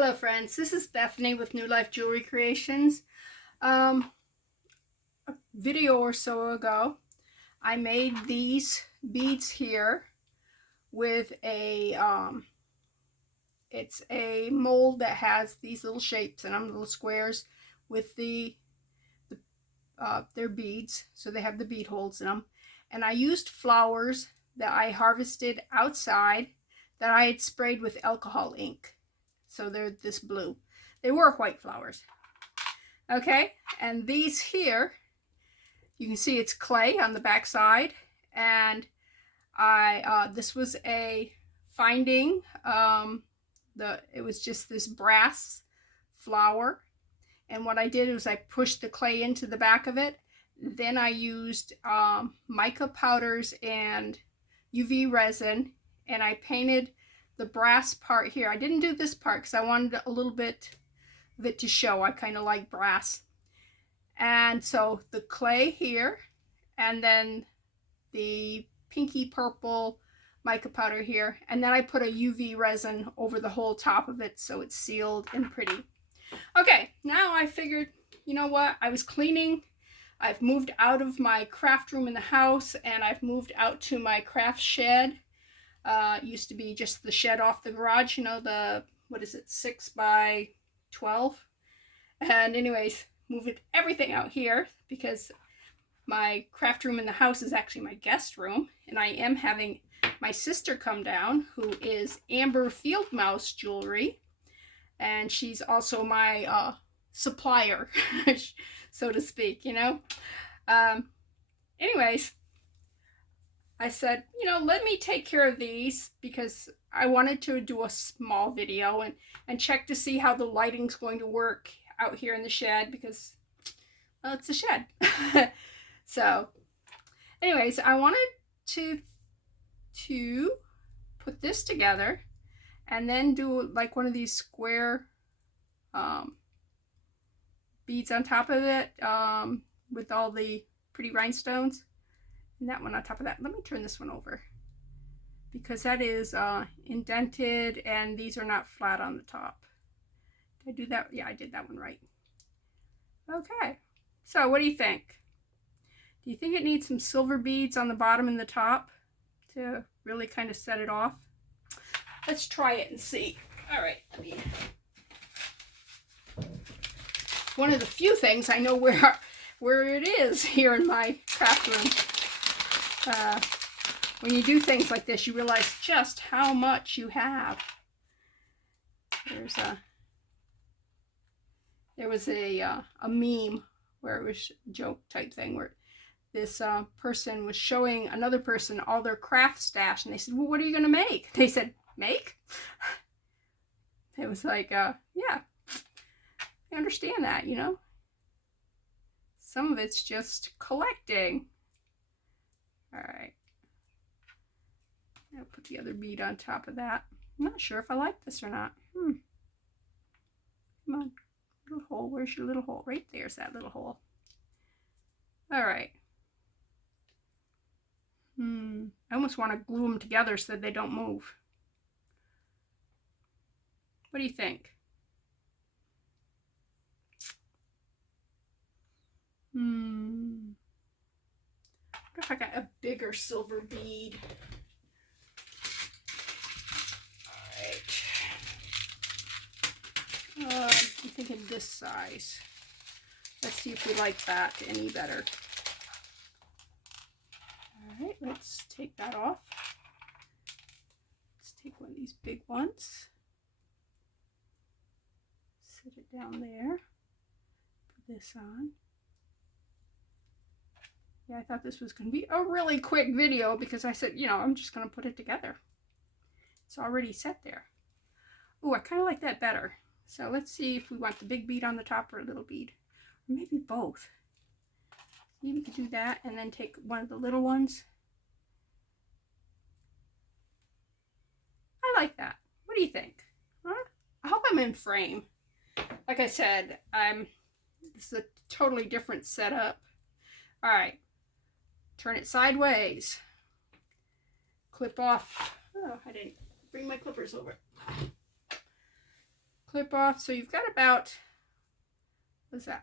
Hello friends, this is Bethany with New Life Jewelry Creations. A video or so ago, I made these beads here with it's a mold that has these little shapes in them, little squares with their beads, so they have the bead holes in them. And I used flowers that I harvested outside that I had sprayed with alcohol ink. So they're this blue. They were white flowers. Okay, and these here, you can see it's clay on the back side, and this was a finding. It was just this brass flower, and what I did was I pushed the clay into the back of it. Then I used mica powders and UV resin, and I painted the brass part here. I didn't do this part because I wanted a little bit of it to show. I kind of like brass. And so the clay here, and then the pinky purple mica powder here, and then I put a UV resin over the whole top of it so it's sealed and pretty. Okay, now I figured, you know what, I was cleaning. I've moved out of my craft room in the house, and I've moved out to my craft shed. It used to be just the shed off the garage, you know, the, what is it, 6 by 12? And anyways, moved everything out here because my craft room in the house is actually my guest room, and I am having my sister come down, who is Amber Field Mouse Jewelry, and she's also my supplier, so to speak, you know. Anyways, I said, you know, let me take care of these because I wanted to do a small video and check to see how the lighting's going to work out here in the shed because, well, it's a shed. So, anyways, I wanted to put this together and then do like one of these square beads on top of it with all the pretty rhinestones. And that one on top of that. Let me turn this one over because that is indented and these are not flat on the top. Did I do that? Yeah, I did that one right. Okay, so what do you think? Do you think it needs some silver beads on the bottom and the top to really kind of set it off? Let's try it and see. All right, one of the few things I know where it is here in my craft room. When you do things like this, you realize just how much you have. There was a meme where it was a joke type thing where this person was showing another person all their craft stash, and they said, well, what are you going to make? They said, make? It was like, yeah, I understand that, you know. Some of it's just collecting. All right. I'll put the other bead on top of that. I'm not sure if I like this or not. Come on, little hole. Where's your little hole? Right there's that little hole. All right. I almost want to glue them together so that they don't move. What do you think? What if I got a bigger silver bead? All right. I'm thinking this size. Let's see if we like that any better. All right, let's take that off. Let's take one of these big ones. Set it down there. Put this on. Yeah, I thought this was going to be a really quick video because I said, you know, I'm just going to put it together. It's already set there. Oh, I kind of like that better. So let's see if we want the big bead on the top or a little bead. Or maybe both. Maybe we could do that and then take one of the little ones. I like that. What do you think? Huh? I hope I'm in frame. Like I said, this is a totally different setup. All right. Turn it sideways. Clip off. Oh, I didn't bring my clippers over. clip off. So you've got about, what's that?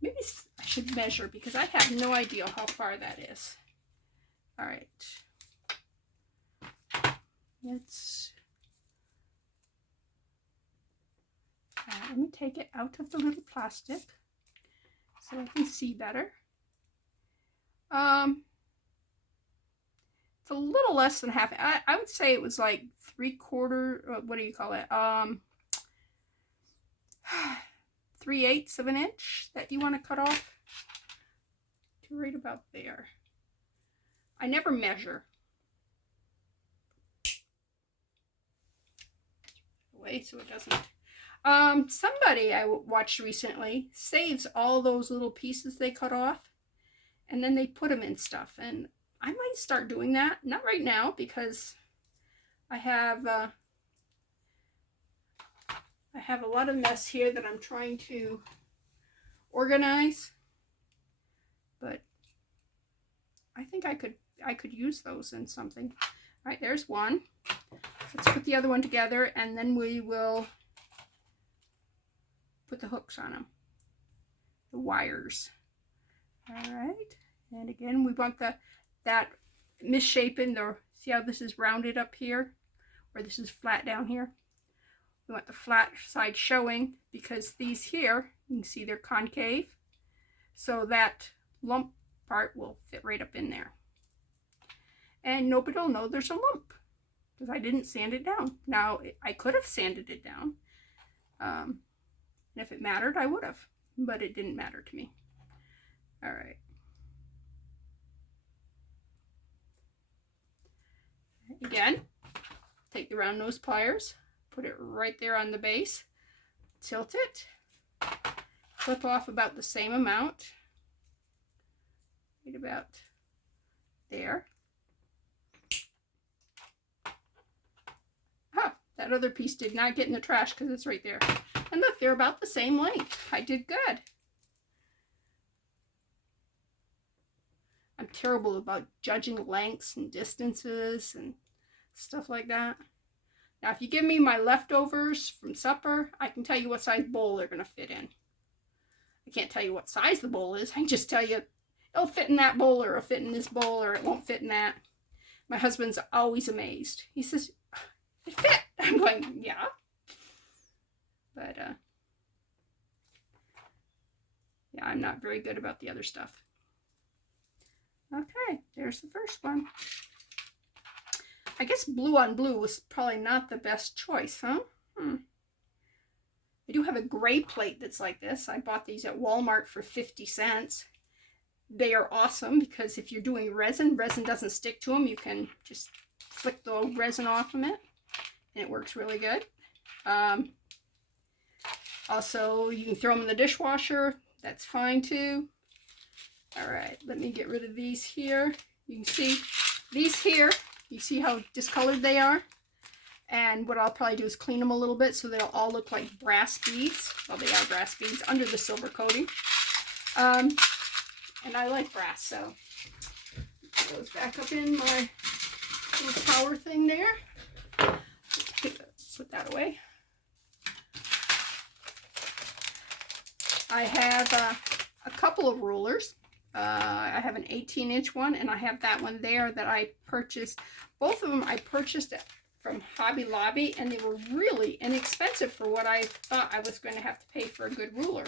Maybe I should measure because I have no idea how far that is. All right. Let me take it out of the little plastic so I can see better. It's a little less than half. I would say it was like 3/4, what do you call it? 3/8 of an inch that you want to cut off to right about there. I never measure. Away so it doesn't. Somebody I watched recently saves all those little pieces they cut off and then they put them in stuff, and I might start doing that. Not right now because I have a lot of mess here that I'm trying to organize, but I think I could use those in something. All right, there's one. Let's put the other one together and then we will put the hooks on them, the wires. All right, and again we want that misshapen, or see how this is rounded up here, or this is flat down here. We want the flat side showing because these here, you can see they're concave, so that lump part will fit right up in there. And nobody will know there's a lump because I didn't sand it down. Now, I could have sanded it down. And if it mattered, I would have, but it didn't matter to me. All right. Again, take the round nose pliers, put it right there on the base, tilt it, clip off about the same amount, right about there. Ah, that other piece did not get in the trash because it's right there. And look, they're about the same length. I did good. I'm terrible about judging lengths and distances and stuff like that. Now, if you give me my leftovers from supper, I can tell you what size bowl they're going to fit in. I can't tell you what size the bowl is. I can just tell you it'll fit in that bowl, or it'll fit in this bowl, or it won't fit in that. My husband's always amazed. He says, it fit. I'm going, yeah. But, yeah, I'm not very good about the other stuff. Okay, there's the first one. I guess blue on blue was probably not the best choice, huh? I do have a gray plate that's like this. I bought these at Walmart for 50 cents. They are awesome because if you're doing resin doesn't stick to them. You can just flick the resin off from it, and it works really good. Also, you can throw them in the dishwasher. That's fine too. All right, let me get rid of these here. You can see these here. You see how discolored they are? And what I'll probably do is clean them a little bit so they'll all look like brass beads. Well, they are brass beads under the silver coating. And I like brass, so it goes back up in my little power thing there. Put that away. I have a couple of rulers. I have an 18-inch one, and I have that one there that I purchased. Both of them I purchased from Hobby Lobby, and they were really inexpensive for what I thought I was going to have to pay for a good ruler.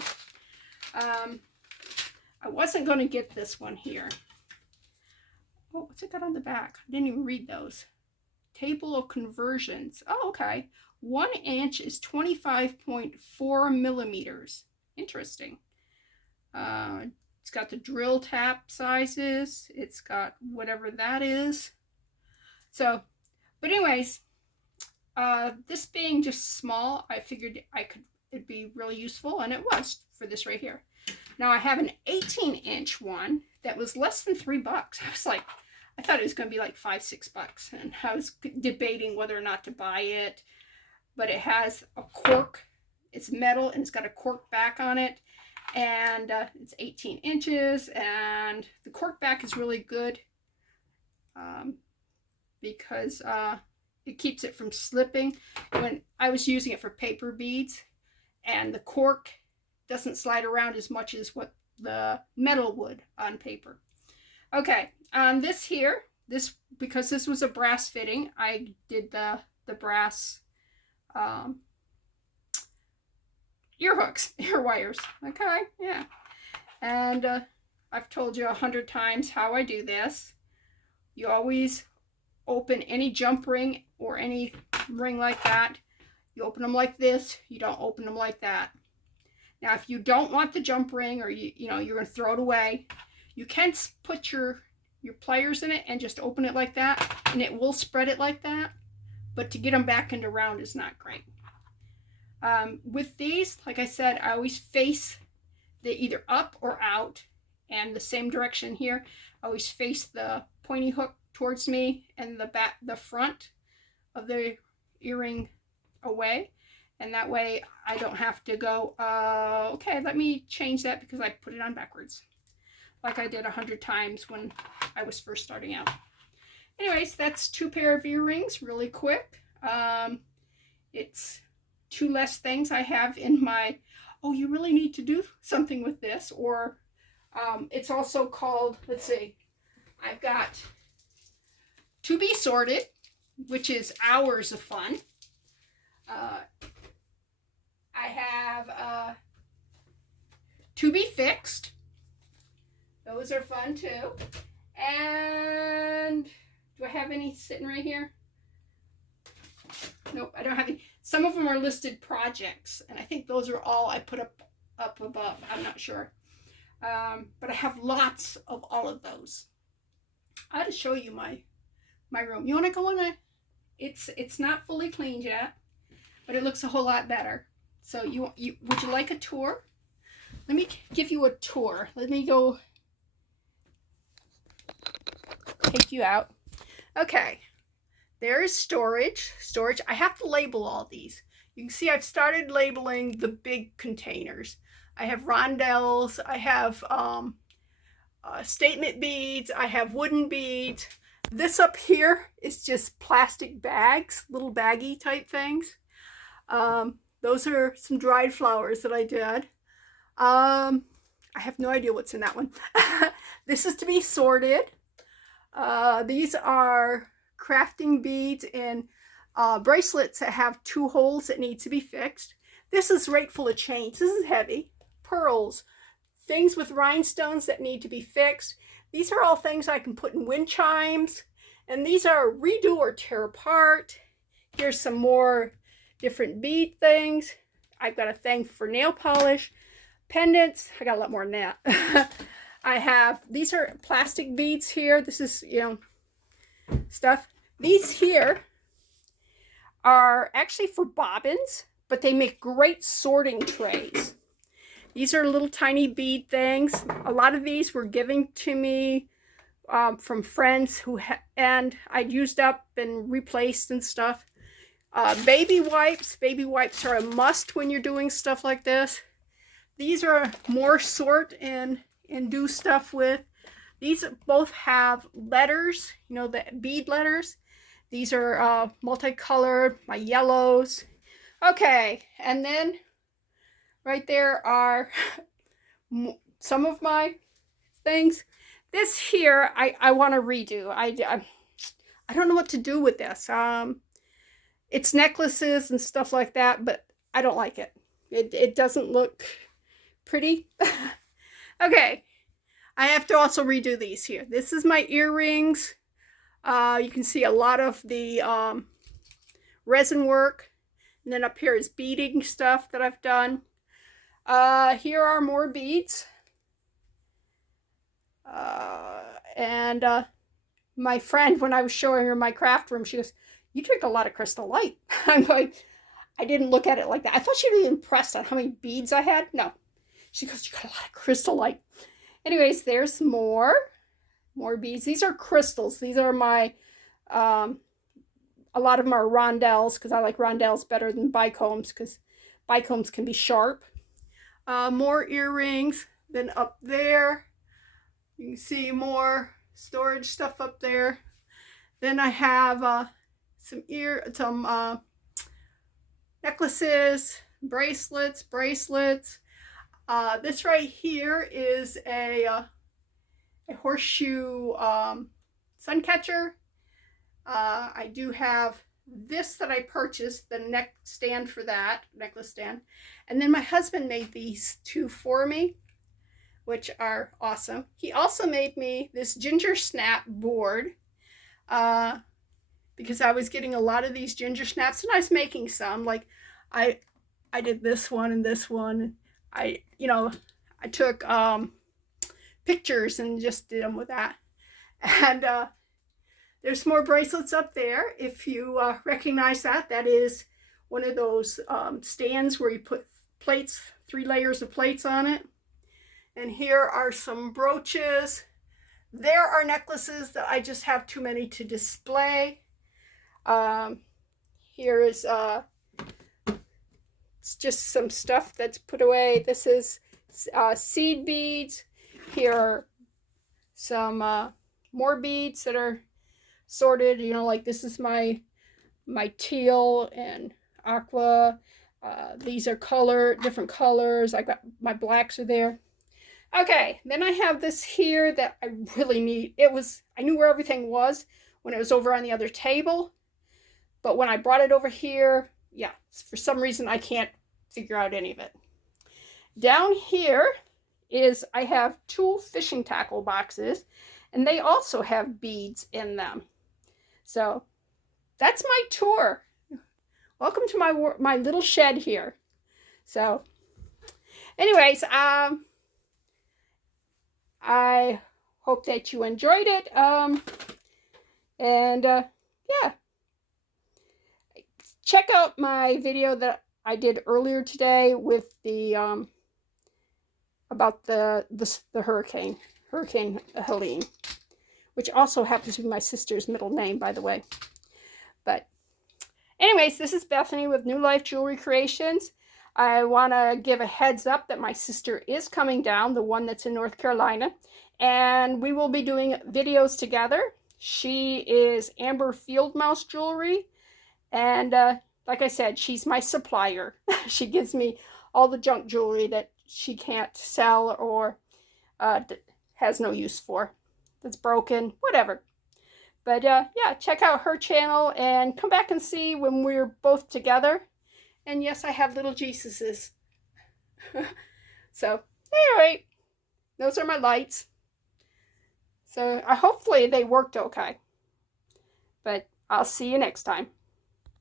I wasn't going to get this one here. Oh, what's it got on the back? I didn't even read those. Table of conversions. Oh, okay. 1 inch is 25.4 millimeters. Interesting. It's got the drill tap sizes. It's got whatever that is. So, but anyways, this being just small, I figured it'd be really useful, and it was for this right here. Now I have an 18-inch one that was less than $3. I thought it was going to be like $5-6, and I was debating whether or not to buy it. But it has a cork. It's metal, and it's got a cork back on it. And it's 18 inches, and the cork back is really good because it keeps it from slipping. When I was using it for paper beads, and the cork doesn't slide around as much as what the metal would on paper. Okay, on this here, because this was a brass fitting, I did the brass ear hooks, ear wires. Okay, yeah. And I've told you 100 times how I do this. You always open any jump ring or any ring like that. You open them like this. You don't open them like that. Now, if you don't want the jump ring, or you know you're going to throw it away, you can put your pliers in it and just open it like that, and it will spread it like that. But to get them back into round is not great. With these, like I said, I always face they either up or out, and the same direction here. I always face the pointy hook towards me and the front of the earring away, and that way I don't have to go, okay, let me change that because I put it on backwards, like I did 100 times when I was first starting out. Anyways, that's 2 pair of earrings, really quick. It's 2 less things I have in my, oh, you really need to do something with this, or it's also called, let's see, I've got To Be Sorted, which is hours of fun. I have To Be Fixed. Those are fun too. And do I have any sitting right here? Nope, I don't have any. Some of them are listed projects, and I think those are all I put up above. I'm not sure. But I have lots of all of those. I ought to show you my room. You want to go in a, it's not fully cleaned yet, but it looks a whole lot better. So would you like a tour? Let me give you a tour. Let me go take you out. Okay. There is storage. I have to label all these. You can see I've started labeling the big containers. I have rondelles. I have statement beads. I have wooden beads. This up here is just plastic bags, little baggy type things. Those are some dried flowers that I did. I have no idea what's in that one. This is To Be Sorted. These are crafting beads and bracelets that have 2 holes that need to be fixed. This is right full of chains. This is heavy. Pearls. Things with rhinestones that need to be fixed. These are all things I can put in wind chimes. And these are redo or tear apart. Here's some more different bead things. I've got a thing for nail polish. Pendants. I got a lot more than that. I have, these are plastic beads here. This is, you know, stuff. These here are actually for bobbins, but they make great sorting trays. These are little tiny bead things. A lot of these were given to me from friends and I'd used up and replaced and stuff. Baby wipes. Baby wipes are a must when you're doing stuff like this. These are more sort and do stuff with. These both have letters, you know, the bead letters. These are multicolored, my yellows. Okay, and then right there are some of my things. This here, I want to redo. I don't know what to do with this. It's necklaces and stuff like that, but I don't like it. It doesn't look pretty. Okay, I have to also redo these here. This is my earrings. You can see a lot of the resin work. And then up here is beading stuff that I've done. Here are more beads. And my friend, when I was showing her my craft room, she goes, "You drink a lot of Crystal Light." I'm like, I didn't look at it like that. I thought she'd be impressed on how many beads I had. No. She goes, "You got a lot of Crystal Light." Anyways, there's more beads. These are crystals. These are my, a lot of them are rondelles because I like rondelles better than bicombs because bicombs can be sharp. More earrings. Then up there, you can see more storage stuff up there. Then I have some necklaces, bracelets. This right here is a horseshoe sun catcher. I do have this that I purchased, the neck stand for that, necklace stand. And then my husband made these two for me, which are awesome. He also made me this ginger snap board because I was getting a lot of these ginger snaps, and I was making some. Like I did this one and this one. I took pictures and just did them with that. And there's more bracelets up there. If you recognize that, that is one of those stands where you put plates, 3 layers of plates on it. And here are some brooches. There are necklaces that I just have too many to display. Here is it's just some stuff that's put away. This is seed beads. Here are some more beads that are sorted. Like this is my teal and aqua. These are different colors. I got my blacks are there. Okay, then I have this here that I really need. I knew where everything was when it was over on the other table, but when I brought it over here, yeah, for some reason I can't figure out any of it. Down here I have 2 fishing tackle boxes, and they also have beads in them. So that's my tour. Welcome to my little shed here. So anyways, I hope that you enjoyed it. Yeah, check out my video that I did earlier today with the about the Hurricane Helene, which also happens to be my sister's middle name, by the way. But anyways, this is Bethany with New Life Jewelry Creations. I want to give a heads up that my sister is coming down, the one that's in North Carolina, and we will be doing videos together. She is Amber Fieldmouse Jewelry, and like I said, she's my supplier. She gives me all the junk jewelry that she can't sell or has no use for, that's broken, whatever. But yeah, check out her channel and come back and see when we're both together. And yes, I have little Jesuses. So anyway, those are my lights. So hopefully they worked okay. But I'll see you next time.